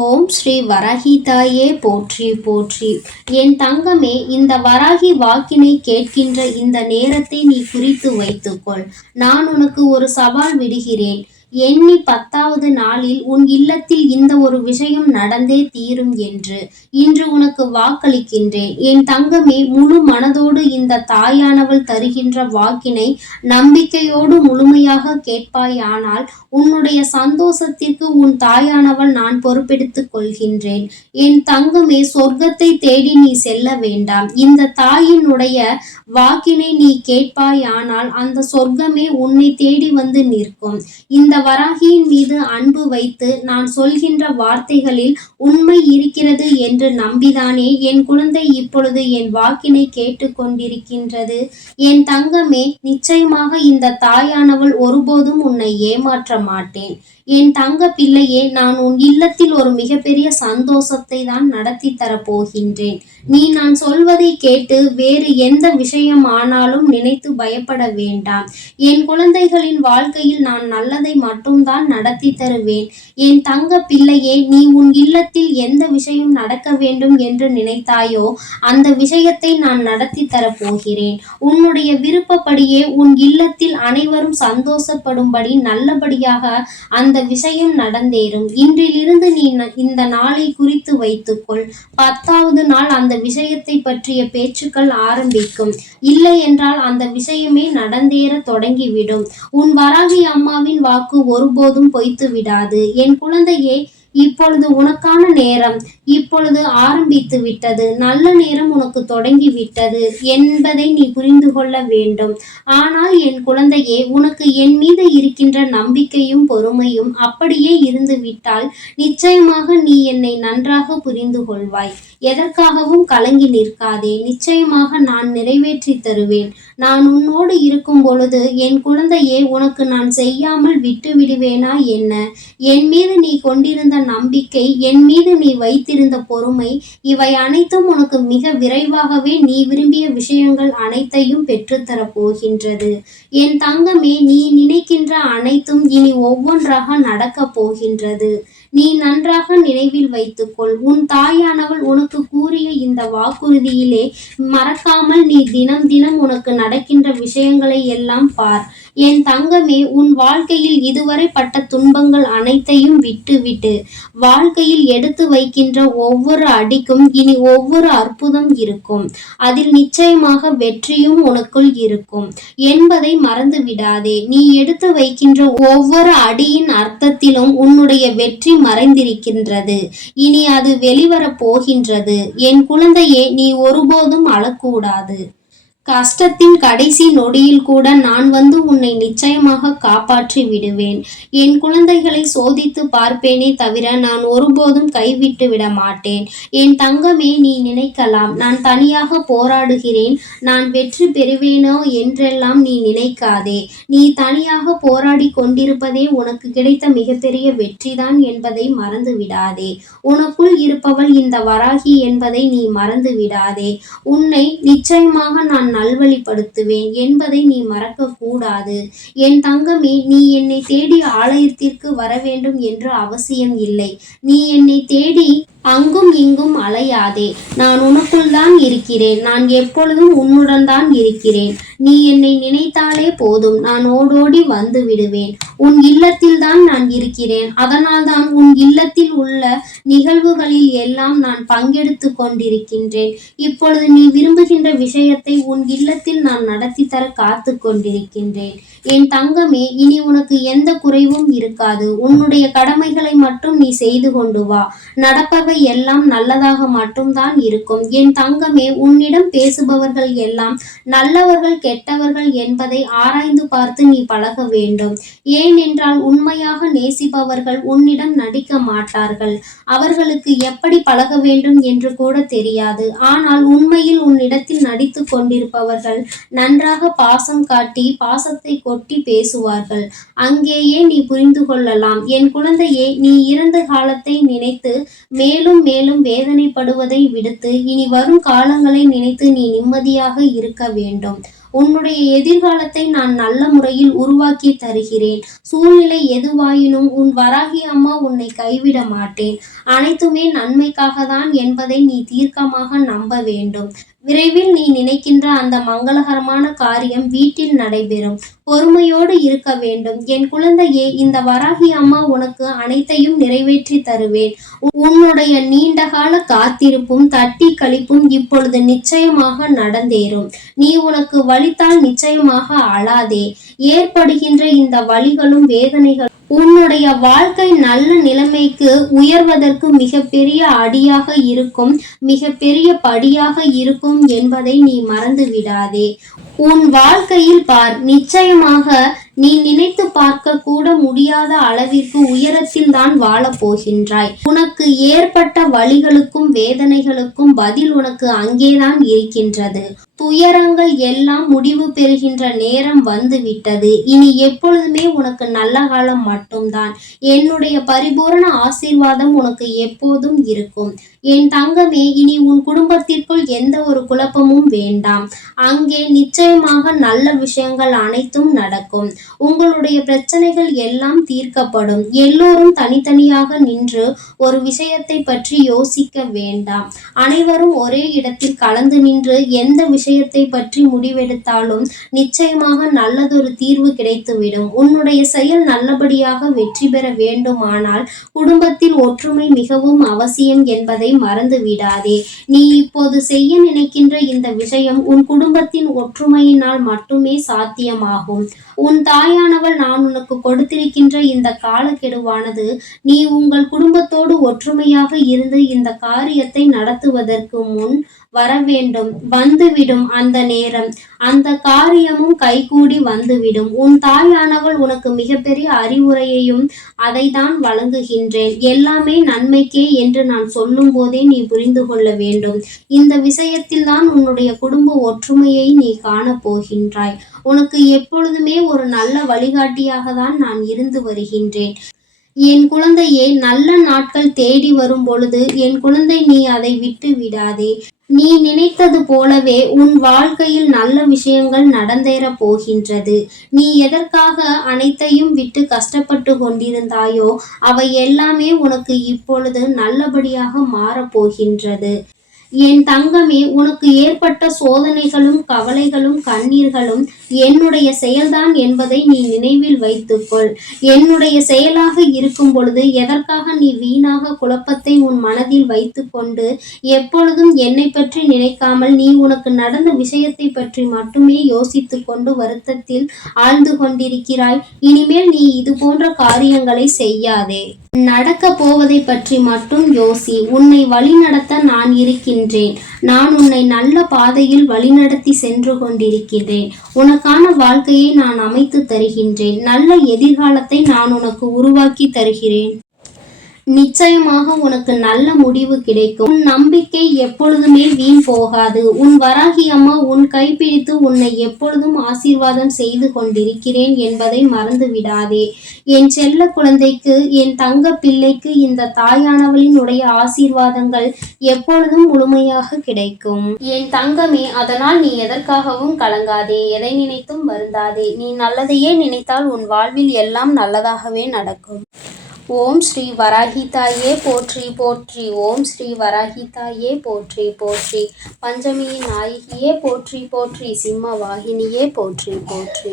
ஓம் ஸ்ரீ வராகி தாயே போற்றி போற்றி. என் தங்கமே, இந்த வராகி வாக்கினை கேட்கின்ற இந்த நேரத்தை நீ குறித்து வைத்துக்கொள். நான் உனக்கு ஒரு சவால் விடுகிறேன். எண்ணி 10வது நாளில் உன் இல்லத்தில் இந்த ஒரு விஷயம் நடந்தே தீரும் என்று இன்று உனக்கு வாக்களிக்கின்றேன். என் தங்கமே, முழு மனதோடு இந்த தாயானவள் தருகின்ற வாக்கினை நம்பிக்கையோடு முழுமையாக கேட்பாயானால் உன்னுடைய சந்தோஷத்திற்கு உன் தாயானவள் நான் பொறுப்பெடுத்துக் கொள்கின்றேன். என் தங்கமே, சொர்க்கத்தை தேடி நீ செல்ல வேண்டாம். இந்த தாயினுடைய வாக்கினை நீ கேட்பாயானால் அந்த சொர்க்கமே உன்னை தேடி வந்து நிற்கும். இந்த வராகியின் மீது அன்பு வைத்து நான் சொல்கின்ற வார்த்தைகளில் உண்மை இருக்கிறது என்று நம்பிதானே என் குழந்தை இப்பொழுது என் வாக்கினை கேட்டுக்கொண்டிருக்கின்றது. என் தங்கமே, நிச்சயமாக இந்த தாயானவள் ஒருபோதும் உன்னை ஏமாற்ற மாட்டேன். என் தங்க பிள்ளையே, நான் உன் இல்லத்தில் ஒரு மிகப்பெரிய சந்தோஷத்தை தான் நடத்தி தரப்போகின்றேன். நீ நான் சொல்வதை கேட்டு வேறு எந்த விஷயம் ஆனாலும் நினைத்து பயப்பட வேண்டாம். என் குழந்தைகளின் வாழ்க்கையில் நான் நல்லதை மட்டும்தான் நடத்தி தருவேன். என் தங்க பிள்ளையே, நீ உன் இல்லத்தில் எந்த விஷயம் நடக்க வேண்டும் என்று நினைத்தாயோ அந்த விஷயத்தை நான் நடத்தி தரப்போகிறேன். உன்னுடைய விருப்பப்படியே உன் இல்லத்தில் அனைவரும் சந்தோஷப்படும்படி நல்லபடியாக அந்த விஷயம் நடந்தேறும். இன்றிலிருந்து நீ இந்த நாளை குறித்து வைத்துக்கொள். 10வது நாள் அந்த விஷயத்தை பற்றிய பேச்சுக்கள் ஆரம்பிக்கும். இல்லை என்றால் அந்த விஷயமே நடந்தேற தொடங்கிவிடும். உன் வராகி அம்மாவின் வாக்கு ஒருபோதும் பொய்த்து விடாது. என் குழந்தையே, இப்பொழுது உனக்கான நேரம் இப்பொழுது ஆரம்பித்து விட்டது. நல்ல நேரம் உனக்கு தொடங்கி விட்டது என்பதை நீ புரிந்து கொள்ள வேண்டும். ஆனால் என் குழந்தையே, உனக்கு என் மீது இருக்கின்ற நம்பிக்கையும் பொறுமையும் அப்படியே இருந்து விட்டால் நிச்சயமாக நீ என்னை நன்றாக புரிந்து கொள்வாய். எதற்காகவும் கலங்கி நிற்காதே. நிச்சயமாக நான் நிறைவேற்றி தருவேன். நான் உன்னோடு இருக்கும் பொழுது என் குழந்தையே, உனக்கு நான் செய்யாமல் விட்டு விடுவேனா என்ன? என் மீது நீ கொண்டிருந்த நம்பிக்கை, என் மீது நீ வைத்திருந்த பொறுமை, இவை அனைத்தும் உனக்கு மிக விரைவாகவே நீ விரும்பிய விஷயங்கள் அனைத்தையும் பெற்றுத்தரப் போகின்றது. என் தங்கமே, நீ நினைக்கின்ற அனைத்தும் இனி ஒவ்வொன்றாக நடக்கப் போகின்றது. நீ நன்றாக நினைவில் வைத்துக்கொள். உன் தாயானவள் உனக்கு கூறிய இந்த வாக்குறுதியிலே மறக்காமல் நீ தினம் தினம் உனக்கு நடக்கின்ற விஷயங்களை எல்லாம் பார். என் தங்கமே, உன் வாழ்க்கையில் இதுவரை பட்ட துன்பங்கள் அனைத்தையும் விட்டுவிட்டு வாழ்க்கையில் எடுத்து வைக்கின்ற ஒவ்வொரு அடிக்கும் இனி ஒவ்வொரு அற்புதம் இருக்கும். அதில் நிச்சயமாக வெற்றியும் உனக்குள் இருக்கும் என்பதை மறந்து விடாதே. நீ எடுத்து வைக்கின்ற ஒவ்வொரு அடியின் அர்த்தத்திலும் உன்னுடைய வெற்றி மறைந்திருக்கின்றது. இனி அது வெளிவரப் போகின்றது. என் குழந்தையே, நீ ஒருபோதும் அழக்கூடாது. கஷ்டத்தின் கடைசி நொடியில் கூட நான் வந்து உன்னை நிச்சயமாக காப்பாற்றி விடுவேன். என் குழந்தைகளை சோதித்து பார்ப்பேனே தவிர நான் ஒருபோதும் கைவிட்டு விட மாட்டேன். என் தங்கமே, நீ நினைக்கலாம் நான் தனியாக போராடுகிறேன், நான் வெற்றி பெறுவேனோ என்றெல்லாம் நீ நினைக்காதே. நீ தனியாக போராடி கொண்டிருப்பதே உனக்கு கிடைத்த மிகப்பெரிய வெற்றிதான் என்பதை மறந்து விடாதே. உனக்குள் இருப்பவள் இந்த வராகி என்பதை நீ மறந்து விடாதே. உன்னை நிச்சயமாக நான் நல்வழிப்படுத்துவேன் என்பதை நீ மறக்க கூடாது. என் தங்கமே, நீ என்னை தேடி ஆலயத்திற்கு வர வேண்டும் என்று அவசியம் இல்லை. நீ என்னை தேடி அங்கும் இங்கும் அலையாதே. நான் உனக்குள் தான் இருக்கிறேன். நான் எப்பொழுதும் உன்னுடன் தான் இருக்கிறேன். நீ என்னை நினைத்தாலே போதும், நான் ஓடோடி வந்து விடுவேன். உன் இல்லத்தில் தான் நான் இருக்கிறேன். அதனால் தான் உன் இல்லத்தில் உள்ள நிகழ்வுகளில் எல்லாம் நான் பங்கெடுத்து கொண்டிருக்கின்றேன். இப்பொழுது நீ விரும்புகின்ற விஷயத்தை உன் இல்லத்தில் நான் நடத்தி தர காத்து கொண்டிருக்கின்றேன். என் தங்கமே, இனி உனக்கு எந்த குறைவும் இருக்காது. உன்னுடைய கடமைகளை மட்டும் நீ செய்து கொண்டு வா. நடப்பவை எல்லாம் நல்லதாக மட்டும்தான் இருக்கும். என் தங்கமே, உன்னிடம் பேசுபவர்கள் எல்லாம் நல்லவர்கள் கெட்டவர்கள் என்பதை ஆராய்ந்து பார்த்து நீ பழக வேண்டும். ஏனென்றால் உண்மையாக நேசிப்பவர்கள் உன்னிடம் நடிக்க மாட்டார்கள். அவர்களுக்கு எப்படி பழக வேண்டும் என்று கூட தெரியாது. ஆனால் உண்மையில் உன்னிடத்தில் நடித்து கொண்டிருப்பவர்கள் நன்றாக பாசம் காட்டி பாசத்தை கொட்டி பேசுவார்கள். அங்கேயே நீ புரிந்து கொள்ளலாம். என் குழந்தையே, நீ இறந்த காலத்தை நினைத்து மேலும் மேலும் வேதனைப்படுவதை விடுத்து இனி வரும் காலங்களை நினைத்து நீ நிம்மதியாக இருக்க வேண்டும். உன்னுடைய எதிர்காலத்தை நான் நல்ல முறையில் உருவாக்கி தருகிறேன். சூழ்நிலை எதுவாயினும் உன் வராகி அம்மா உன்னை கைவிட மாட்டேன். அனைத்துமே நன்மைக்காக தான் என்பதை நீ தீர்க்கமாக நம்ப வேண்டும். விரைவில் நீ நினைக்கின்ற அந்த மங்களகரமான காரியம் வீட்டில் நடைபெறும். பொறுமையோடு இருக்க வேண்டும். என் குழந்தையே, இந்த வராகி அம்மா உனக்கு அனைத்தையும் நிறைவேற்றி தருவேன். உன்னுடைய நீண்டகால காத்திருப்பும் தட்டி கழிப்பும் இப்பொழுது நிச்சயமாக நடந்தேறும். நீ உனக்கு வலித்தால் நிச்சயமாக அழாதே. ஏற்படுகின்ற இந்த வலிகளும் வேதனைகளும் உன்னுடைய வாழ்க்கை நல்ல நிலைமைக்கு உயர்வதற்கு மிகப்பெரிய அடியாக இருக்கும், மிகப்பெரிய படியாக இருக்கும் என்பதை நீ மறந்து விடாதே. உன் வாழ்க்கையில் பார், நிச்சயமாக நீ நினைத்து பார்க்க கூட முடியாத அளவிற்கு உயரத்தில் தான் வாழப் போகின்றாய். உனக்கு ஏற்பட்ட வலிகளுக்கும் வேதனைகளுக்கும் பதில் உனக்கு அங்கேதான் இருக்கின்றது. துயரங்கள் எல்லாம் முடிவு பெறுகின்ற நேரம் வந்து விட்டது. இனி எப்பொழுதுமே உனக்கு நல்ல காலம் மட்டும்தான். என்னுடைய பரிபூரண ஆசீர்வாதம் உனக்கு எப்போதும் இருக்கும். என் தங்கமே, இனி உன் குடும்பத்திற்குள் எந்த ஒரு குழப்பமும் வேண்டாம். அங்கே நிச்சயமாக நல்ல விஷயங்கள் அனைத்தும் நடக்கும். உங்களுடைய பிரச்சனைகள் எல்லாம் தீர்க்கப்படும். எல்லோரும் தனித்தனியாக நின்று ஒரு விஷயத்தை பற்றி யோசிக்க வேண்டாம். அனைவரும் ஒரே இடத்தில் கலந்து நின்று எந்த விஷயத்தை பற்றி முடிவெடுத்தாலும் நிச்சயமாக நல்லதொரு தீர்வு கிடைத்துவிடும். உன்னுடைய செயல் நல்லபடியாக வெற்றி பெற வேண்டுமானால் குடும்பத்தில் ஒற்றுமை மிகவும் அவசியம் என்பதை மறந்து விடாதே. நீ இப்போது செய்ய நினைக்கின்ற இந்த விஷயம் உன் குடும்பத்தின் ஒற்றுமையினால் மட்டுமே சாத்தியமாகும். உன் தாயானவள் நான் உனக்கு கொடுத்திருக்கின்ற இந்த காலக்கெடுவானது நீ உங்கள் குடும்பத்தோடு ஒற்றுமையாக இருந்து இந்த காரியத்தை நடத்துவதற்கு முன் வர வேண்டும். வந்துவிடும் அந்த நேரம். அந்த காரியமும் கைகூடி வந்துவிடும். உன் தாயானவள் உனக்கு மிகப்பெரிய அறிவுரையையும் அதை தான் வழங்குகின்றேன். எல்லாமே நன்மைக்கே என்று நான் சொல்லும் போதே நீ புரிந்து கொள்ள வேண்டும். இந்த விஷயத்தில் தான் உன்னுடைய குடும்ப ஒற்றுமையை நீ காணப் போகின்றாய். உனக்கு எப்பொழுதுமே ஒரு நல்ல வழிகாட்டியாக தான் நான் இருந்து வருகின்றேன். என் குழந்தையே, நல்ல நாட்கள் தேடி வரும் பொழுது என் குழந்தை நீ அதை விட்டு விடாதே. நீ நினைத்தது போலவே உன் வாழ்க்கையில் நல்ல விஷயங்கள் நடந்தேறப் போகின்றது. நீ எதற்காக அனைத்தையும் விட்டு கஷ்டப்பட்டு கொண்டிருந்தாயோ அவை எல்லாமே உனக்கு இப்பொழுது நல்லபடியாக மாறப்போகின்றது. என் தங்கமே, உனக்கு ஏற்பட்ட சோதனைகளும் கவலைகளும் கண்ணீர்களும் என்னுடைய செயல்தான் என்பதை நீ நினைவில் வைத்துக்கொள். என்னுடைய செயலாக இருக்கும் பொழுது எதற்காக நீ வீணாக குழப்பத்தை உன் மனதில் வைத்து கொண்டு எப்பொழுதும் என்னை பற்றி நினைக்காமல் நீ உனக்கு நடந்த விஷயத்தை பற்றி மட்டுமே யோசித்து கொண்டு வருத்தத்தில் ஆழ்ந்து கொண்டிருக்கிறாய்? இனிமேல் நீ இது போன்ற காரியங்களை செய்யாதே. நடக்க போவதை பற்றி மட்டும் யோசி. உன்னை வழிநடத்த நான் இருக்கின்றேன். நான் உன்னை நல்ல பாதையில் வழிநடத்தி சென்று கொண்டிருக்கிறேன். உனக்கான வாழ்க்கையை நான் அமைத்து தருகின்றேன். நல்ல எதிர்காலத்தை நான் உனக்கு உருவாக்கி தருகிறேன். நிச்சயமாக உனக்கு நல்ல முடிவு கிடைக்கும். உன் நம்பிக்கை எப்பொழுதுமே வீண் போகாது. உன் வராகி அம்மா உன் கைப்பிடித்து உன்னை எப்பொழுதும் ஆசீர்வாதம் செய்து கொண்டிருக்கிறேன் என்பதை மறந்து விடாதே. என் செல்ல குழந்தைக்கு, என் தங்க பிள்ளைக்கு இந்த தாயானவளின் உடைய ஆசீர்வாதங்கள் எப்பொழுதும் முழுமையாக கிடைக்கும். என் தங்கமே, அதனால் நீ எதற்காகவும் கலங்காதே. எதை நினைத்தும் வருந்தாதே. நீ நல்லதையே நினைத்தால் உன் வாழ்வில் எல்லாம் நல்லதாகவே நடக்கும். ஓம் ஸ்ரீ வராகி தாயே போற்றி போற்றி. ஓம் ஸ்ரீ வராகி தாயே போற்றி போற்றி. பஞ்சமியின் நாயகியே போற்றி போற்றி. சிம்ம வாகினியே போற்றி போற்றி.